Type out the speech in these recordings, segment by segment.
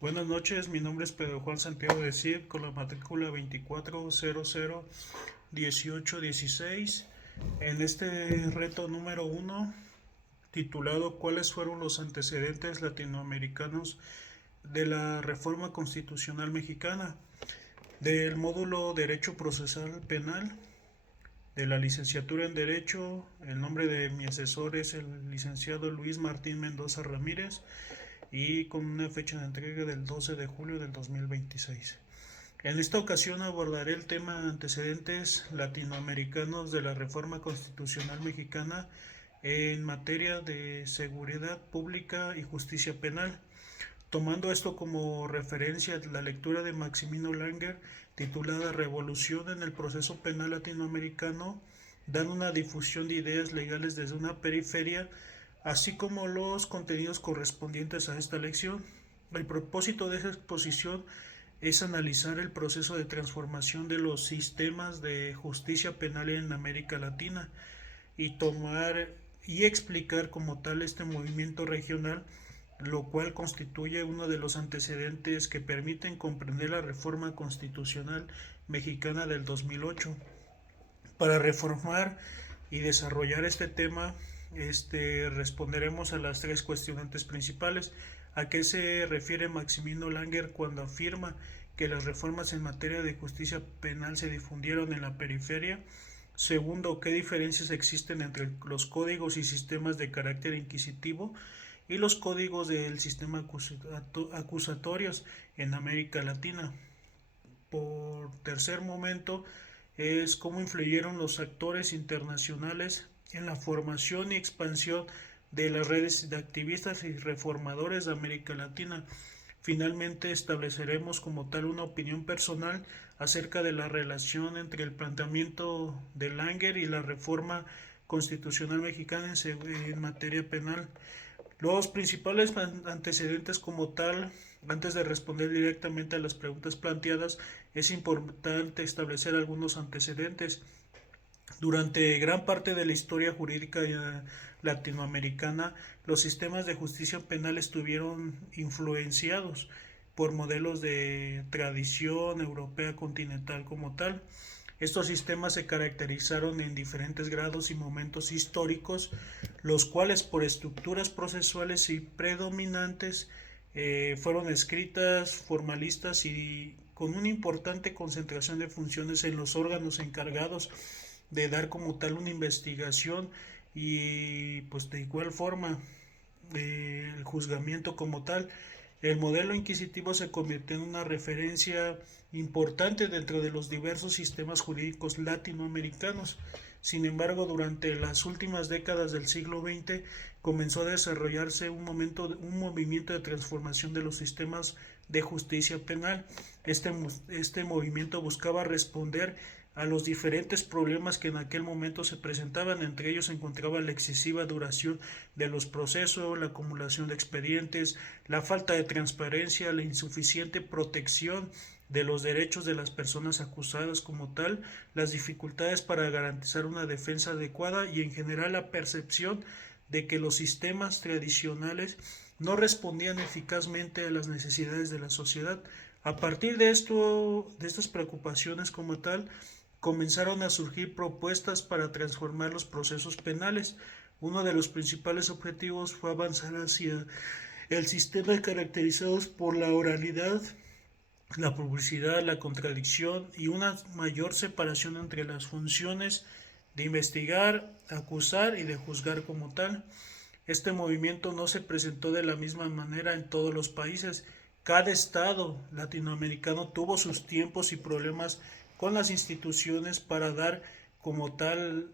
Buenas noches, mi nombre es Pedro Juan Santiago de Cid con la matrícula 24001816. En este reto número uno, titulado ¿Cuáles fueron los antecedentes latinoamericanos de la reforma constitucional mexicana? Del módulo Derecho Procesal Penal, de la licenciatura en Derecho. El nombre de mi asesor es el licenciado Luis Martín Mendoza Ramírez y con una fecha de entrega del 12 de julio del 2026. En esta ocasión abordaré el tema antecedentes latinoamericanos de la reforma constitucional mexicana en materia de seguridad pública y justicia penal, tomando esto como referencia la lectura de Maximino Langer titulada Revolución en el proceso penal latinoamericano, dan una difusión de ideas legales desde una periferia, así como los contenidos correspondientes a esta lección. El propósito de esa exposición es analizar el proceso de transformación de los sistemas de justicia penal en América Latina y tomar y explicar como tal este movimiento regional, lo cual constituye uno de los antecedentes que permiten comprender la reforma constitucional mexicana del 2008. Para reformar y desarrollar este tema, responderemos a las tres cuestionantes principales. ¿A qué se refiere Maximino Langer cuando afirma que las reformas en materia de justicia penal se difundieron en la periferia? Segundo, ¿qué diferencias existen entre los códigos y sistemas de carácter inquisitivo y los códigos del sistema acusatorios en América Latina? Por tercer momento, es cómo influyeron los actores internacionales en la formación y expansión de las redes de activistas y reformadores de América Latina. Finalmente estableceremos como tal una opinión personal acerca de la relación entre el planteamiento de Langer y la reforma constitucional mexicana en materia penal. Los principales antecedentes como tal, antes de responder directamente a las preguntas planteadas, es importante establecer algunos antecedentes. Durante gran parte de la historia jurídica latinoamericana, los sistemas de justicia penal estuvieron influenciados por modelos de tradición europea continental como tal. Estos sistemas se caracterizaron en diferentes grados y momentos históricos, los cuales por estructuras procesuales y predominantes fueron escritas, formalistas y con una importante concentración de funciones en los órganos encargados de dar como tal una investigación y pues de igual forma el juzgamiento como tal. El modelo inquisitivo se convirtió en una referencia importante dentro de los diversos sistemas jurídicos latinoamericanos. Sin embargo, durante las últimas décadas del siglo XX comenzó a desarrollarse un movimiento de transformación de los sistemas de justicia penal. Este movimiento buscaba responder a los diferentes problemas que en aquel momento se presentaban. Entre ellos se encontraba la excesiva duración de los procesos, la acumulación de expedientes, la falta de transparencia, la insuficiente protección de los derechos de las personas acusadas como tal, las dificultades para garantizar una defensa adecuada y en general la percepción de que los sistemas tradicionales no respondían eficazmente a las necesidades de la sociedad. A partir de esto, de estas preocupaciones como tal, comenzaron a surgir propuestas para transformar los procesos penales. Uno de los principales objetivos fue avanzar hacia el sistema caracterizados por la oralidad, la publicidad, la contradicción y una mayor separación entre las funciones de investigar, acusar y de juzgar como tal. Este movimiento no se presentó de la misma manera en todos los países. Cada estado latinoamericano tuvo sus tiempos y problemas con las instituciones para dar como tal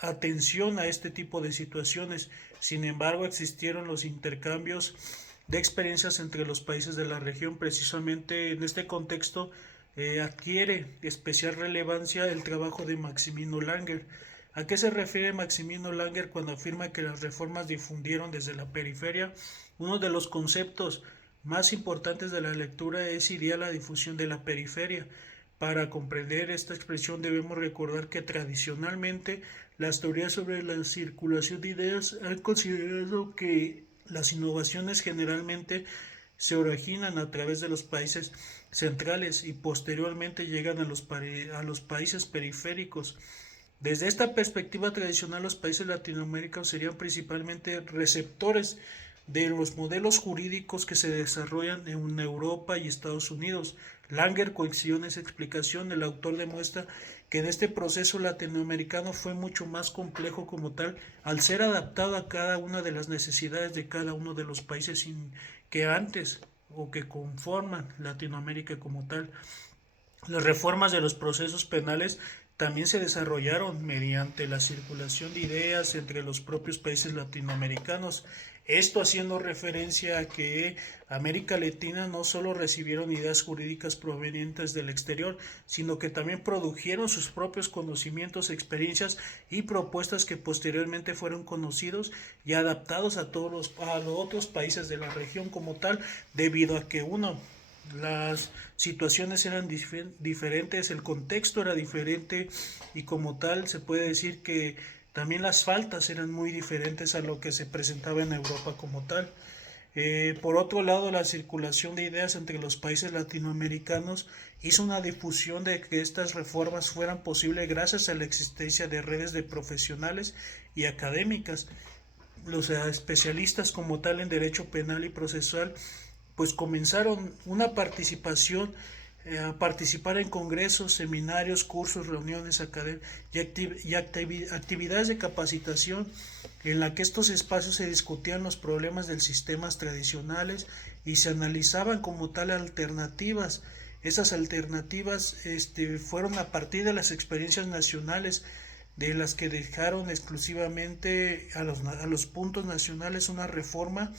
atención a este tipo de situaciones. Sin embargo, existieron los intercambios de experiencias entre los países de la región. Precisamente en este contexto adquiere especial relevancia el trabajo de Maximino Langer. ¿A qué se refiere Maximino Langer cuando afirma que las reformas difundieron desde la periferia? Uno de los conceptos más importantes de la lectura es idear la difusión de la periferia. Para comprender esta expresión debemos recordar que tradicionalmente las teorías sobre la circulación de ideas han considerado que las innovaciones generalmente se originan a través de los países centrales y posteriormente llegan a los países periféricos. Desde esta perspectiva tradicional, los países latinoamericanos serían principalmente receptores de los modelos jurídicos que se desarrollan en Europa y Estados Unidos. Langer coincidió en esa explicación. El autor demuestra que en este proceso latinoamericano fue mucho más complejo como tal, al ser adaptado a cada una de las necesidades de cada uno de los países que antes o que conforman Latinoamérica como tal. Las reformas de los procesos penales también se desarrollaron mediante la circulación de ideas entre los propios países latinoamericanos. Esto haciendo referencia a que América Latina no solo recibieron ideas jurídicas provenientes del exterior, sino que también produjeron sus propios conocimientos, experiencias y propuestas que posteriormente fueron conocidos y adaptados a a los otros países de la región como tal, debido a que las situaciones eran diferentes, el contexto era diferente y como tal se puede decir que también las faltas eran muy diferentes a lo que se presentaba en Europa como tal. Por otro lado, la circulación de ideas entre los países latinoamericanos hizo una difusión de que estas reformas fueran posibles gracias a la existencia de redes de profesionales y académicas. Los especialistas como tal en derecho penal y procesal pues comenzaron una participación, a participar en congresos, seminarios, cursos, reuniones académicas y actividades de capacitación en la que estos espacios se discutían los problemas de sistemas tradicionales y se analizaban como tal alternativas. Esas alternativas fueron a partir de las experiencias nacionales, de las que dejaron exclusivamente a los puntos nacionales una reforma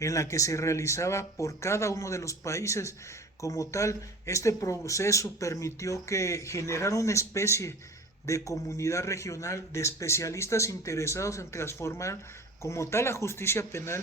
en la que se realizaba por cada uno de los países. Como tal, este proceso permitió que generara una especie de comunidad regional de especialistas interesados en transformar como tal la justicia penal.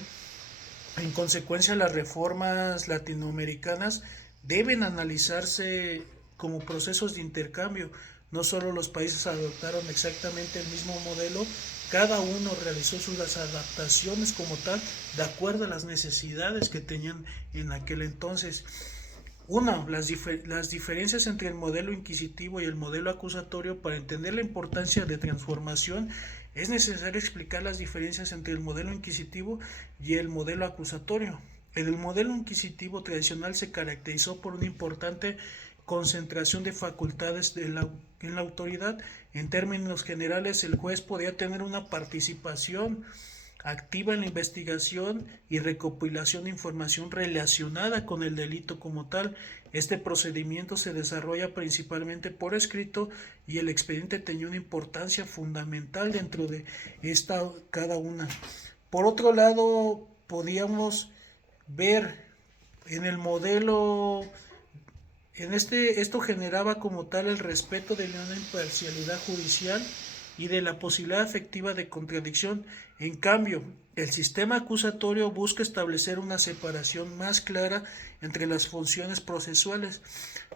En consecuencia, las reformas latinoamericanas deben analizarse como procesos de intercambio. No solo los países adoptaron exactamente el mismo modelo, cada uno realizó sus adaptaciones como tal, de acuerdo a las necesidades que tenían en aquel entonces. Las diferencias entre el modelo inquisitivo y el modelo acusatorio. Para entender la importancia de transformación, es necesario explicar las diferencias entre el modelo inquisitivo y el modelo acusatorio. El modelo inquisitivo tradicional se caracterizó por una importante concentración de facultades en la autoridad. En términos generales, el juez podía tener una participación activa en la investigación y recopilación de información relacionada con el delito como tal. Este procedimiento se desarrolla principalmente por escrito y el expediente tenía una importancia fundamental dentro de cada una. Por otro lado, podíamos ver en el modelo, esto generaba como tal el respeto de la imparcialidad judicial y de la posibilidad efectiva de contradicción. En cambio, el sistema acusatorio busca establecer una separación más clara entre las funciones procesuales.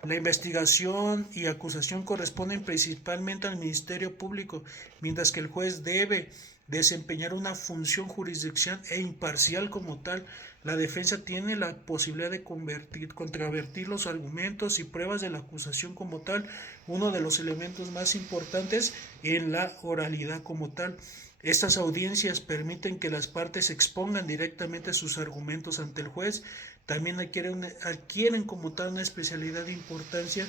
La investigación y acusación corresponden principalmente al Ministerio Público, mientras que el juez debe desempeñar una función jurisdiccional e imparcial como tal. La defensa tiene la posibilidad de contravertir los argumentos y pruebas de la acusación como tal, uno de los elementos más importantes en la oralidad como tal. Estas audiencias permiten que las partes expongan directamente sus argumentos ante el juez. También adquieren como tal una especialidad de importancia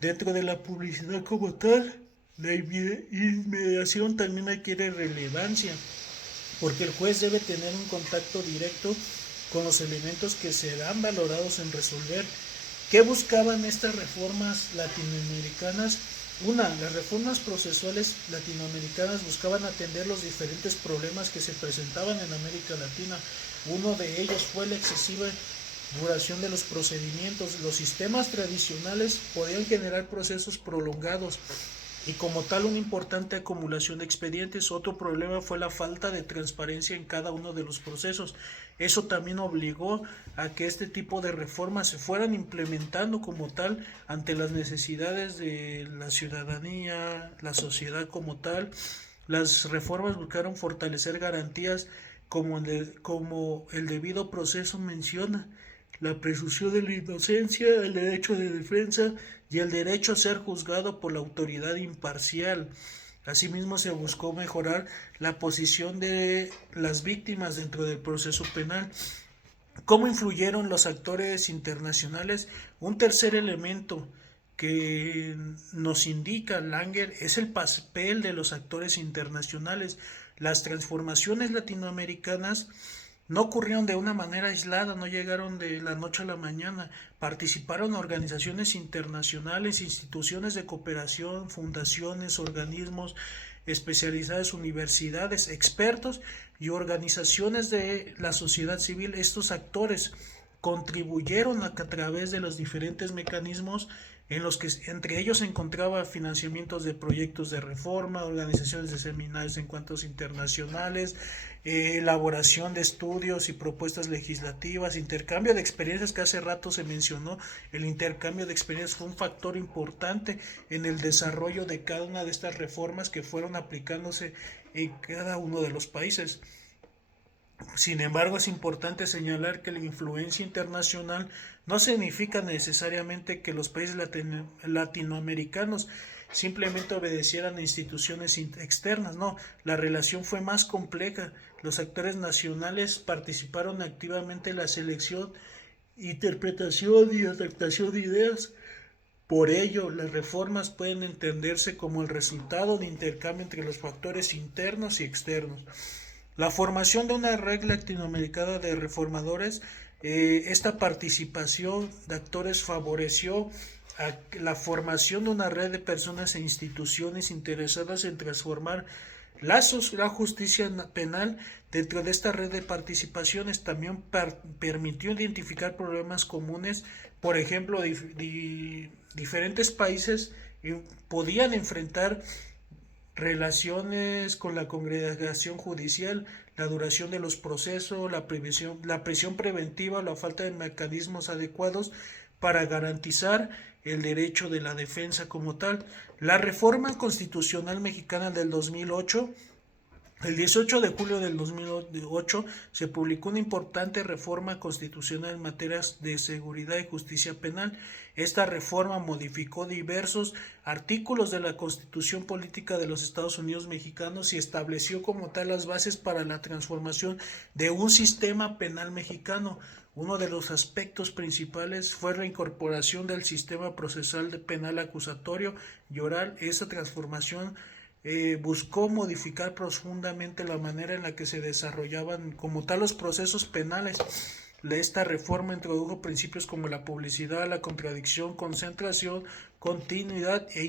dentro de la publicidad como tal. La inmediación también adquiere relevancia, porque el juez debe tener un contacto directo con los elementos que serán valorados en resolver. ¿Qué buscaban estas reformas latinoamericanas? Las reformas procesuales latinoamericanas buscaban atender los diferentes problemas que se presentaban en América Latina. Uno de ellos fue la excesiva duración de los procedimientos. Los sistemas tradicionales podían generar procesos prolongados y como tal una importante acumulación de expedientes. Otro problema fue la falta de transparencia en cada uno de los procesos. Eso también obligó a que este tipo de reformas se fueran implementando como tal ante las necesidades de la ciudadanía, la sociedad como tal. Las reformas buscaron fortalecer garantías como el debido proceso menciona. la presunción de la inocencia, el derecho de defensa y el derecho a ser juzgado por la autoridad imparcial. Asimismo, se buscó mejorar la posición de las víctimas dentro del proceso penal. ¿Cómo influyeron los actores internacionales? Un tercer elemento que nos indica Langer es el papel de los actores internacionales. Las transformaciones latinoamericanas no ocurrieron de una manera aislada, no llegaron de la noche a la mañana. Participaron organizaciones internacionales, instituciones de cooperación, fundaciones, organismos especializados, universidades, expertos y organizaciones de la sociedad civil. Estos actores contribuyeron a través de los diferentes mecanismos en los que entre ellos se encontraba financiamientos de proyectos de reforma, organizaciones de seminarios, encuentros internacionales, elaboración de estudios y propuestas legislativas, intercambio de experiencias que hace rato se mencionó. El intercambio de experiencias fue un factor importante en el desarrollo de cada una de estas reformas que fueron aplicándose en cada uno de los países. Sin embargo, es importante señalar que la influencia internacional no significa necesariamente que los países latinoamericanos simplemente obedecieran a instituciones externas. No, la relación fue más compleja. Los actores nacionales participaron activamente en la selección, interpretación y adaptación de ideas. Por ello, las reformas pueden entenderse como el resultado de intercambio entre los factores internos y externos. La formación de una red latinoamericana de reformadores, esta participación de actores favoreció a la formación de una red de personas e instituciones interesadas en transformar la justicia penal. Dentro de esta red de participaciones también permitió identificar problemas comunes. Por ejemplo, diferentes países podían enfrentar relaciones con la congregación judicial, la duración de los procesos, la prisión preventiva, la falta de mecanismos adecuados para garantizar el derecho de la defensa como tal. La reforma constitucional mexicana del 2008, el 18 de julio del 2008 se publicó una importante reforma constitucional en materias de seguridad y justicia penal. Esta reforma modificó diversos artículos de la Constitución Política de los Estados Unidos Mexicanos y estableció como tal las bases para la transformación de un sistema penal mexicano. Uno de los aspectos principales fue la incorporación del sistema procesal penal acusatorio y oral. Esta transformación buscó modificar profundamente la manera en la que se desarrollaban como tal los procesos penales. Esta reforma introdujo principios como la publicidad, la contradicción, concentración, continuidad e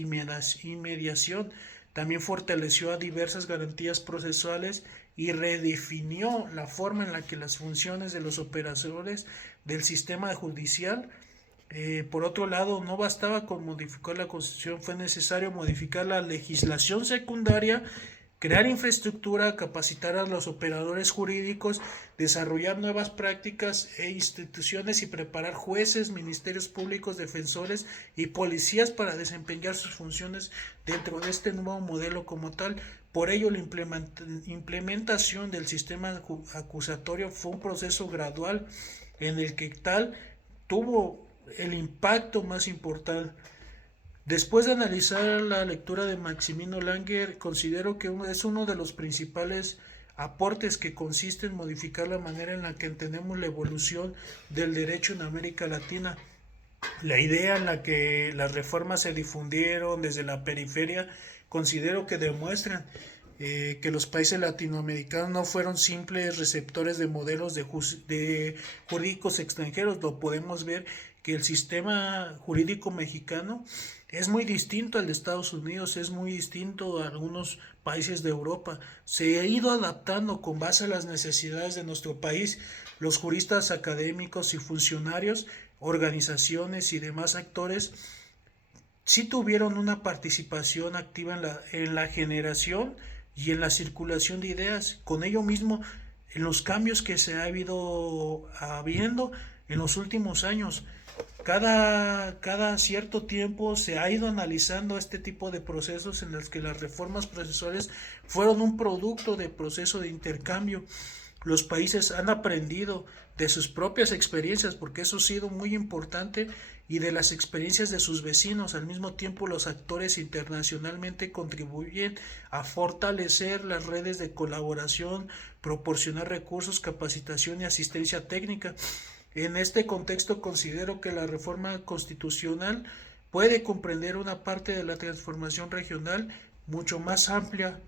inmediación. También fortaleció a diversas garantías procesales y redefinió la forma en la que las funciones de los operadores del sistema judicial. Por otro lado, no bastaba con modificar la Constitución, fue necesario modificar la legislación secundaria, crear infraestructura, capacitar a los operadores jurídicos, desarrollar nuevas prácticas e instituciones y preparar jueces, ministerios públicos, defensores y policías para desempeñar sus funciones dentro de este nuevo modelo como tal. Por ello, la implementación del sistema acusatorio fue un proceso gradual en el que tal tuvo el impacto más importante. Después de analizar la lectura de Maximino Langer, considero que es uno de los principales aportes que consiste en modificar la manera en la que entendemos la evolución del derecho en América Latina. La idea en la que las reformas se difundieron desde la periferia, considero que demuestran que los países latinoamericanos no fueron simples receptores de modelos de jurídicos extranjeros. Lo podemos ver que el sistema jurídico mexicano es muy distinto al de Estados Unidos, es muy distinto a algunos países de Europa. Se ha ido adaptando con base a las necesidades de nuestro país. Los juristas académicos y funcionarios, organizaciones y demás actores sí tuvieron una participación activa en la generación y en la circulación de ideas. Con ello mismo, en los cambios que se ha ido habiendo en los últimos años, cada cierto tiempo se ha ido analizando este tipo de procesos en los que las reformas procesales fueron un producto de proceso de intercambio. los países han aprendido de sus propias experiencias, porque eso ha sido muy importante, y de las experiencias de sus vecinos. Al mismo tiempo, los actores internacionalmente contribuyen a fortalecer las redes de colaboración, proporcionar recursos, capacitación y asistencia técnica. En este contexto, considero que la reforma constitucional puede comprender una parte de la transformación regional mucho más amplia.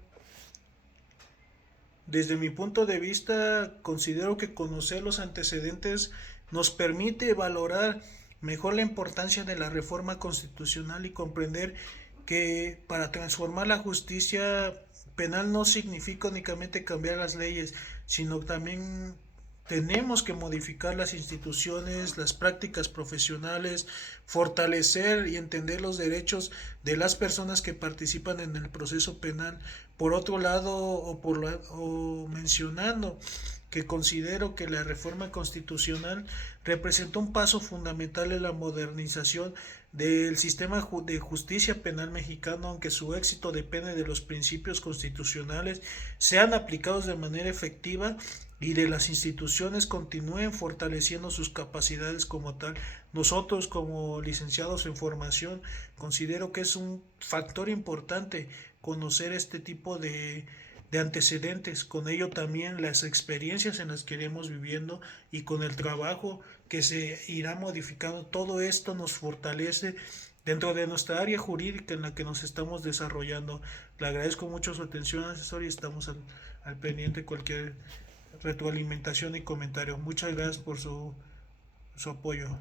Desde mi punto de vista, considero que conocer los antecedentes nos permite valorar mejor la importancia de la reforma constitucional y comprender que para transformar la justicia penal no significa únicamente cambiar las leyes, sino también tenemos que modificar las instituciones, las prácticas profesionales, fortalecer y entender los derechos de las personas que participan en el proceso penal. Por otro lado, o mencionando que considero que la reforma constitucional representa un paso fundamental en la modernización del sistema de justicia penal mexicano, aunque su éxito depende de los principios constitucionales sean aplicados de manera efectiva y de las instituciones continúen fortaleciendo sus capacidades como tal. Nosotros, como licenciados en formación, considero que es un factor importante conocer este tipo de antecedentes, con ello también las experiencias en las que iremos viviendo, y con el trabajo que se irá modificando. Todo esto nos fortalece dentro de nuestra área jurídica en la que nos estamos desarrollando. Le agradezco mucho su atención, asesor, y estamos al pendiente de cualquier retroalimentación y comentario. Muchas gracias por su apoyo.